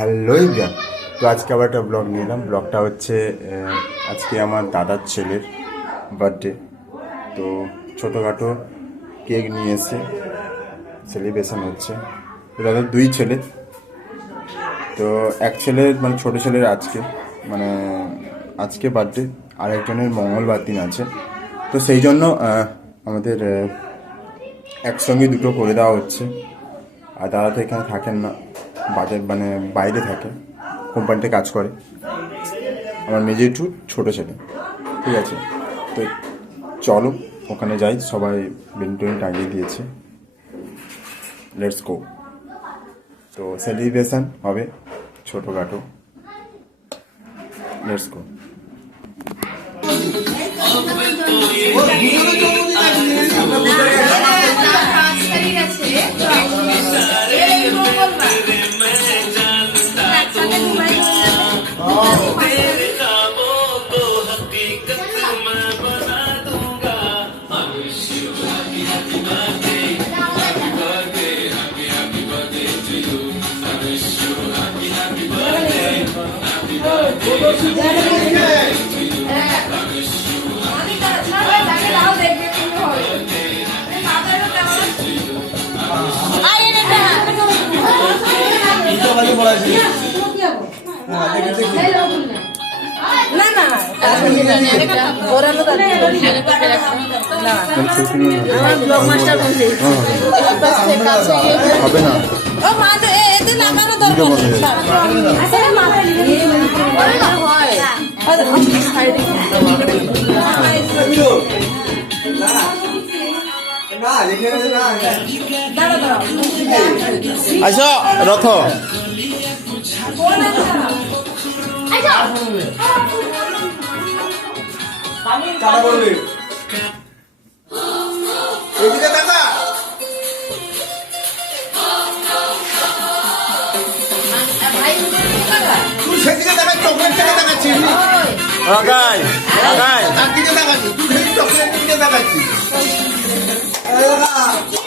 Hello Ibran, তো আজকে আবার একটা ব্লগ নিয়ে এলাম। ব্লগটা হচ্ছে আজকে আমার দাদার ছেলের বার্থডে। তো ছোটোখাটো কেক নিয়ে এসে সেলিব্রেশন হচ্ছে। তো দাদার দুই ছেলে, তো এক ছেলের মানে ছোটো ছেলের আজকে বার্থডে, আর একজনের মঙ্গলবার দিন আছে। তো সেই জন্য আমাদের একসঙ্গে দুটো করে দেওয়া হচ্ছে। আর দাদা তো এখানে থাকেন না, বাইরে থাকে, কোম্পানিতে কাজ করে। আমার মেজে একটু ছোটো ছেলে, ঠিক আছে। তো চলো ওখানে যাই, সবাই বেলুন টাঙিয়ে দিয়েছে, লেটস গো। তো সেলিব্রেশন হবে ছোটোখাটো, লেটস গো। হবে না, আচ্ছা রথ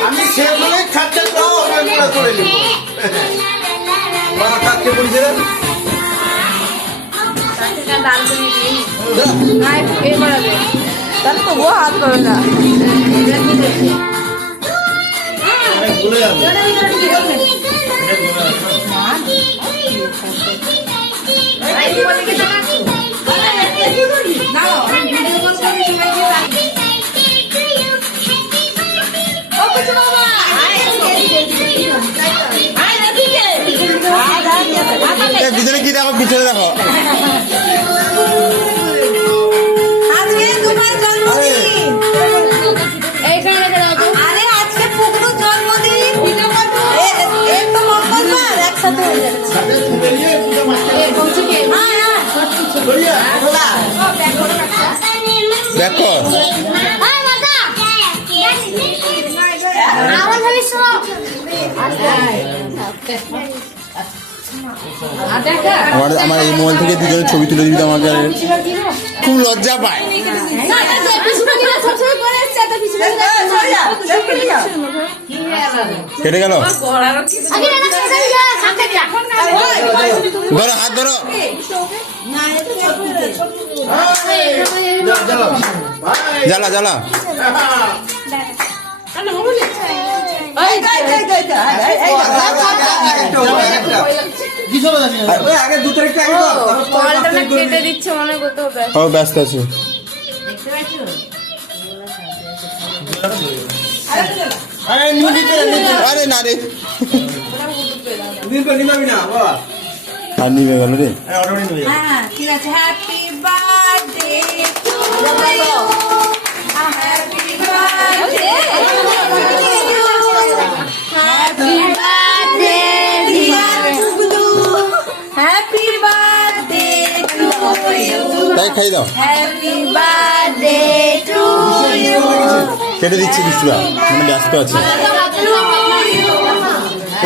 আমি সেগুলো খাচ্ছে করে নিব। কাকে বলছিলেন তবুও হাত করে না। পিছনে কি দেখো, পিছনে দেখো। দেখো আমার এই মোবাইল থেকে দুজনের ছবি তুলে দিবি, আমাকে খুব লজ্জা পায়। কেটে গেল, ধরো হাত ধরো। জ্বালা জ্বালা কেটে দিচ্ছে মনে করতে হবে। ব্যস্ত আছি। আরে না রে, আর নিবে গেল রে। ঠিক আছে। Happy birthday to you, happy birthday, happy birthday dear Tuklu, happy birthday to you, তাই খাই দাও। Happy birthday to you. কেটে দিচ্ছি কিছুটা, মানে ব্যস্ত আছে।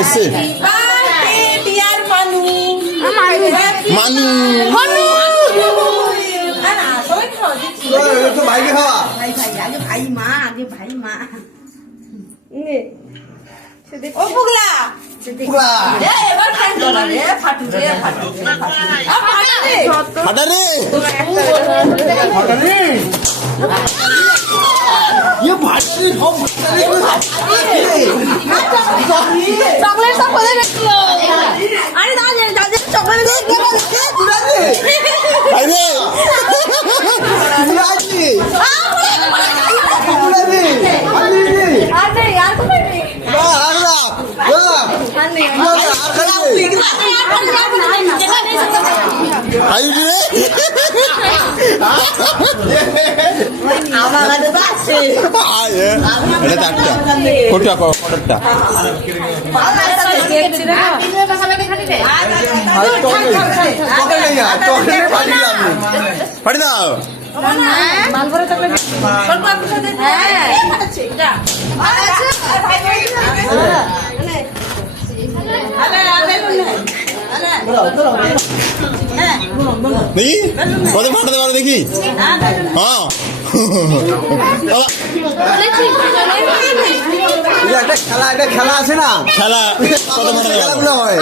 এসছে মানু ভাইকে খাওয়া, ভাই মা, আগে ভাই মা। ও পুগলা পুরা এবার ফাটলো না রে, ফাটু রে, ফাটু রে, ফাটু রে। আ, ফাটু রে। ফাটা রে ये भाटी हम চকলেট সব ফেলে রেখেছিল। আরে দাদা, দাদা চকলেট দিয়ে গেল দেখে। আরে পুরাজি পুরাজি আর নেই, আর কোথায় নেই? বাহ আরলা বাহ আর নেই। আর খালি আই রে আমার কাছে তো আছে। আয় এটা চারটা কোটা কোটাটা কেক ছিল না? তোকে নেই আর তোকে পারি আমি পারি দাও মালবরে চকলেট। হ্যাঁ। যা। দেখি কত ফাটাতে পারো দেখি হ্যাঁ এটা খেলা আছে না খেলা কত ফাটাতে পারো খেলাগুলো হয়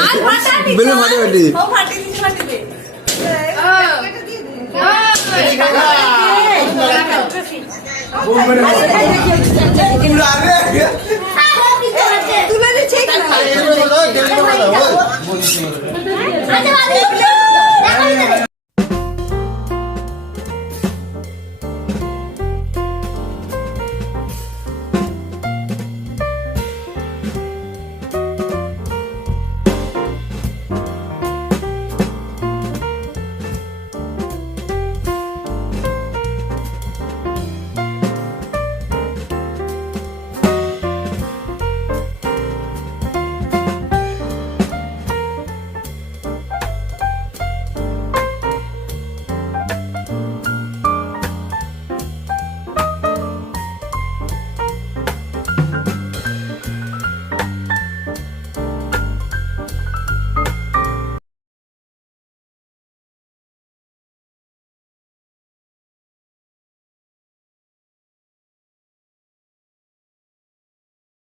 বেলুন ফাটে ফাটে তুলে দিচ্ছে পুরা